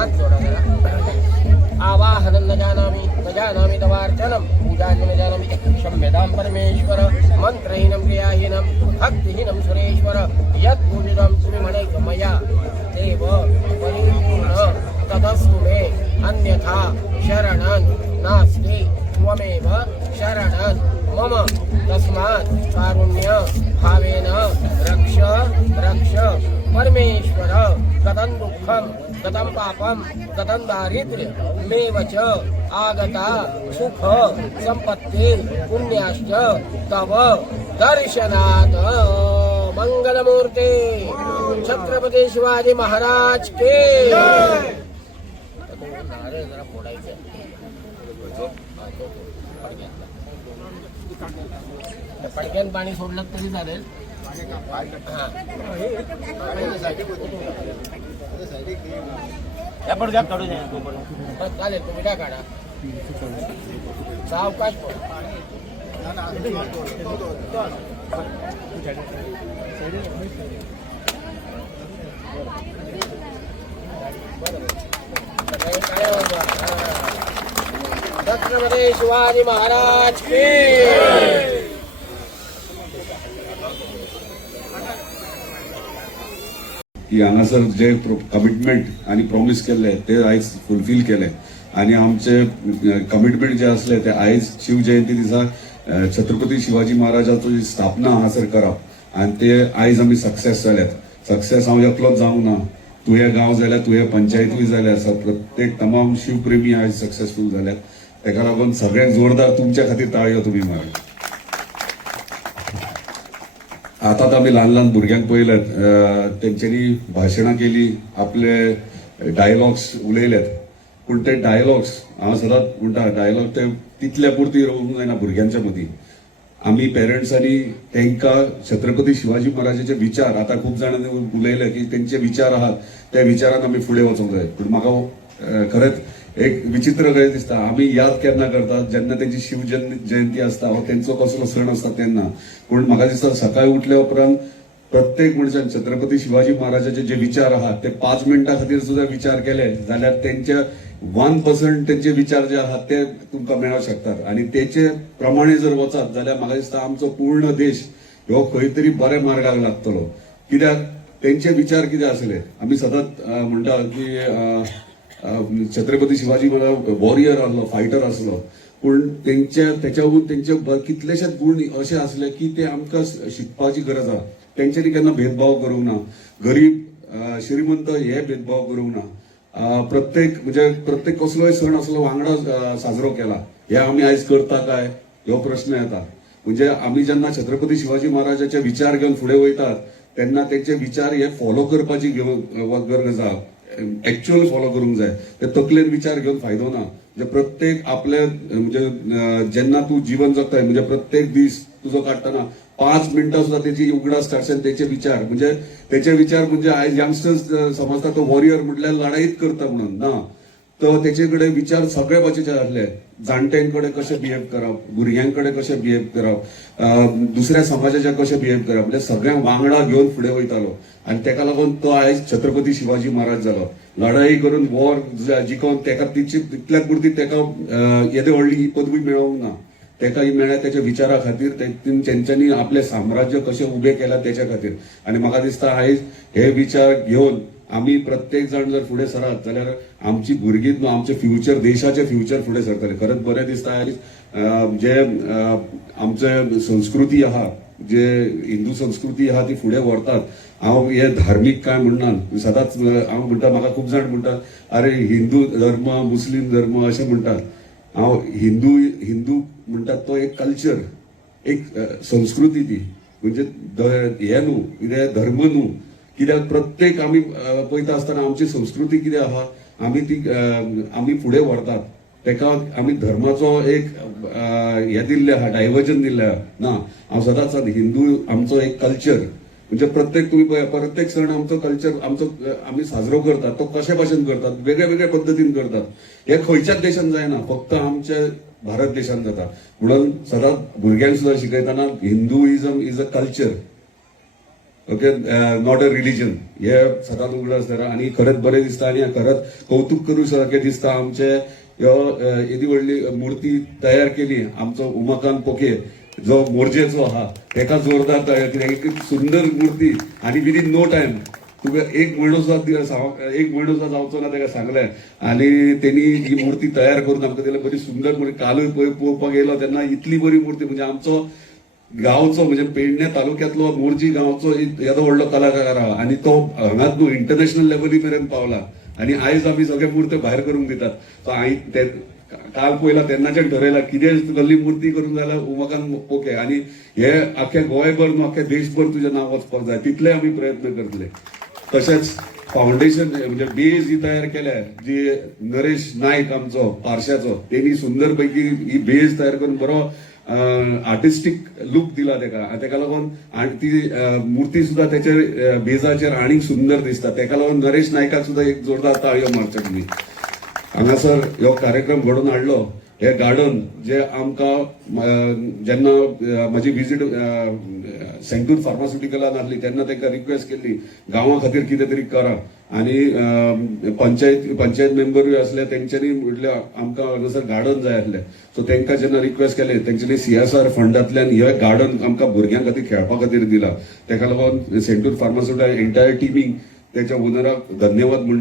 हात जोडा जरा. आवाहनं न जानामि तवार्चनं पूजां न जानामि क्षम्यतां परमेश्वर. मंत्रहीनं क्रियाहीनं भक्तिहीनं सुरेश्वर. यत् पूजितं तुम्ही म्हणायचं मया देव परिपूर्ण तदस्तु मे अन्यथा शरणं नास्ति त्वमेव शरणं मम. तस्मात् कारुण्य भावेन रक्ष रक्ष परमेश्वर. गतं दुःखं गतं पापं गतं दारिद्र्य मेव च आगता सुख संपत्ति पुण्याश्च तव दर्शनात्. मंगलमूर्ते छत्रपती शिवाजी महाराज के. जरा फोडायचं पडक्यान पाणी सोडलं तरी चालेल. चालेल तुम्ही काय काढा सावकाश. छत्रपती शिवाजी महाराज की. की हांगासर जे कमिटमेंट आणि प्रॉमिस केले ते आयज फुलफिल केले आणि आमचे कमिटमेंट जे असले ते आयज शिवजयंती दिसा छत्रपती शिवाजी महाराजांची स्थापना हांगासर करप आणि ते आयज आमी सक्सेस जाल्यात. सक्सेस हांव एकलोच जावंक ना, तुवें गांव जाल्यार तुवें पंचायतूय जाल्यार प्रत्येक तमाम शिवप्रेमी आयज सक्सेसफूल जाल्यात. तेका लागून सगळ्यांक जोरदार तुमच्या खातीर ताळयो तुम्ही मारा. आतां आमी ल्हान ल्हान भुरग्यांक पळयल्यात, तेंच्यांनी भाशणां केली, आपले डायलॉग्स उलयल्यात, पूण ते डायलॉग्स हांव सदांच म्हणटा डायलॉग ते तितल्या पुरती रावूंक जायना भुरग्यांच्या मदीं. आमी पेरंट्सांनी तांकां छत्रपती शिवाजी महाराजाचे विचार, आतां खूब जाणांनी उलयले की तेंचे विचार आहात त्या विचारान आमी फुडें वचूंक जाय. पूण म्हाका खरेंच एक विचित्र कशें दिसता, आमी याद केन्ना करतात जेन्ना तेंची शिव जयंती आसता वा तेंचो कसलो सण आसता तेन्ना. पूण म्हाका दिसता सकाळी उठल्या उपरांत प्रत्येक मनशान छत्रपती शिवाजी महाराजाचे जे विचार आहात ते 5 मिनटां खातीर सुद्धा विचार केले जाल्यार तेंचे 1% तेंचे विचार जे आहात ते तुमकां मेळूंक शकतात. आणि तेचे प्रमाणे जर वचत जाल्यार म्हाका दिसता आमचो पूर्ण देश ह्यो खंय तरी बऱ्या मार्गाक लागतलो. कित्याक तेंचे विचार कितें आसले, आमी सदांच म्हणटा की छत्रपती शिवाजी महाराज वॉरियर आसलो, फायटर आसलो, पूण त्याच्यावरून तेंचे कितलेशेच गुण असे असले की ते आमकां शिकपाची गरज आहा. तेंच्यांनी केन्ना भेदभाव करूंक ना, गरीब श्रीमंत हे भेदभाव करूंक ना. प्रत्येक कसलोय सण असलो वांगडा साजरो केला. हे आमी आयज करता काय ह्यो प्रश्न येता. म्हणजे आमी जेन्ना छत्रपती शिवाजी महाराजाचे विचार घेवन फुडें वयतात तेन्ना तेंचे विचार हे फॉलो करपाची गरज आहा. ऍक्च्युअल फॉलो करूंक जाय. ते तकलेन विचार घेवन फायदो ना. म्हणजे प्रत्येक आपले म्हणजे जेन्ना तू जीवन जगताय म्हणजे प्रत्येक दीस तुजो काडटना 5 मिनटां सुद्धा त्याची उगडास काडच्यान तेचे विचार म्हणजे आयज यंगस्टर्स समजता तो वॉरियर म्हटल्यार लढाईत करता म्हणून ना, तर तेचे कडेन विचार सगळे भाशेचे आसले. जाणट्यांकडे कशें बिहेव करप, भुरग्यांकडे कशें बिहेव करप, दुसऱ्या समाजाच्या कशें बिहेव करप, म्हणजे सगळ्यांक वांगडा घेवन फुडें वयतालो. आणि तेका लागून तो आयज छत्रपती शिवाजी महाराज जालो. लढाई करून वॉर जिखोवन तेका तितल्याच पुरती तेका येदे व्हडली ही पदवी मेळोवंक ना. तेका ही मेळ्ळ्या तेच्या विचारा खातीर, तेंच्यांनी आपले साम्राज्य कशें उबें केलां तेच्या खातीर. आनी म्हाका दिसता आयज हे विचार घेवन आमी प्रत्येक जाण जर फुडें सरत जाल्यार आमची भुरगीं न्हू आमचे फ्युचर, देशाचे फ्युचर फुडें सरतले. खरेंच बरें दिसता आयज जे आमचे संस्कृती आहा, जे हिंदू संस्कृती आहा ती फुडें व्हरतात. हांव हे धार्मीक काय म्हणना, सदांच हांव म्हणटा, म्हाका खूब जाण म्हणटात अरे हिंदू धर्म मुस्लीम धर्म अशें म्हणटात. हांव हिंदू म्हणटात तो एक कल्चर, एक संस्कृती ती, म्हणजे हे न्हू कितें धर्म न्हू. कित्याक प्रत्येक आमी पळयता आसतना आमची संस्कृती कितें आहा आमी फुडें व्हरतात. तेका आमी धर्माचो एक हे दिल्ले आहा, डायवर्जन दिल्ले आहा ना. हांव सदांच हिंदू आमचो एक कल्चर, म्हणजे प्रत्येक सण आमचो कल्चर आमी साजरो करतात. तो कशा भाशेन करतात, वेगळ्या वेगळ्या पद्दतीन करतात. हे खंयच्याच देशान जायना, फक्त आमच्या भारत देशान जाता. म्हणून सदांच भुरग्यांक सुद्धा शिकयतना Hinduism is a culture. Okay not a religion हे सदांच उगड आसता आनी खरेंच बरें दिसता आनी खरंच कौतुक करू सारखें दिसता आमचे येदी व्हडली मूर्ती तयार केली आमचो उमाकांत पोके जो मोरजेचो आहा तेका जोरदार तयार केली एक सुंदर मूर्ती आणि विदीन नो टाइम तुका एक म्हयनो सुद्धा जावचो ना ताका सांगलें आनी तेणी ही मूर्ती तयार करून आमकां दिली बरी सुंदर मूर्ती कालूय पळय पळोवपाक गेलो तेन्ना इतली बरी मूर्ती म्हणजे आमचो गांवचो म्हणजे पेडणे तालुक्यांतलो मोरजी गांवचो येदो व्हडलो कलाकार आहा आनी तो हांगाच न्हू इंटरनॅशनल लेवली मेरेन पावला आनी आयज आमी सगळे मूर्ती भायर करूंक दितात सो काल पयला तेन्नाच्यान ठरयला कितें कसली मूर्ती करूंक जाल्यार उमाकांत पोके आनी हे आख्या गोंयभर न्हू आख्या देशभर तुजें नांव वचपाक जाय तितले आमी प्रयत्न करतले तशेंच फाउंडेशन म्हणजे बेज ही तयार केल्या जी नरेश नायक आमचो पारशाचो तेणी सुंदर पैकी ही बेज तयार करून बरो आर्टिस्टिक लुक दिला तेका लागून आणि ती मूर्ती सुद्धा त्याच्या बेजाचेर आनीक सुंदर दिसता तेका लागून नरेश नायकाक सुद्धा एक जोरदार ताळयो मारच्यो तुमी हांगासर ह्यो कार्यक्रम घडोवन हाडलो हे गार्डन जे आमकां जेन्ना म्हजी विजीट सेंटूर फार्मास्युटिकलान आसली तेन्ना तांकां रिक्वेस्ट केल्ली गांवा खातीर कितें तरी करा आनी पंचायत मेंबरूय आसले तेंच्यांनी म्हटलें आमकां हांगासर गार्डन जाय आसलें सो तांकां जेन्ना रिक्वेस्ट केलें तेंच्यांनी CSR फंडांतल्यान हे गार्डन आमकां भुरग्यां खातीर खेळपा खातीर दिला तेका लागून सेंटूर फार्मास्युटिकल एंटायर टिमीक तेच्या ओनराक धन्यवाद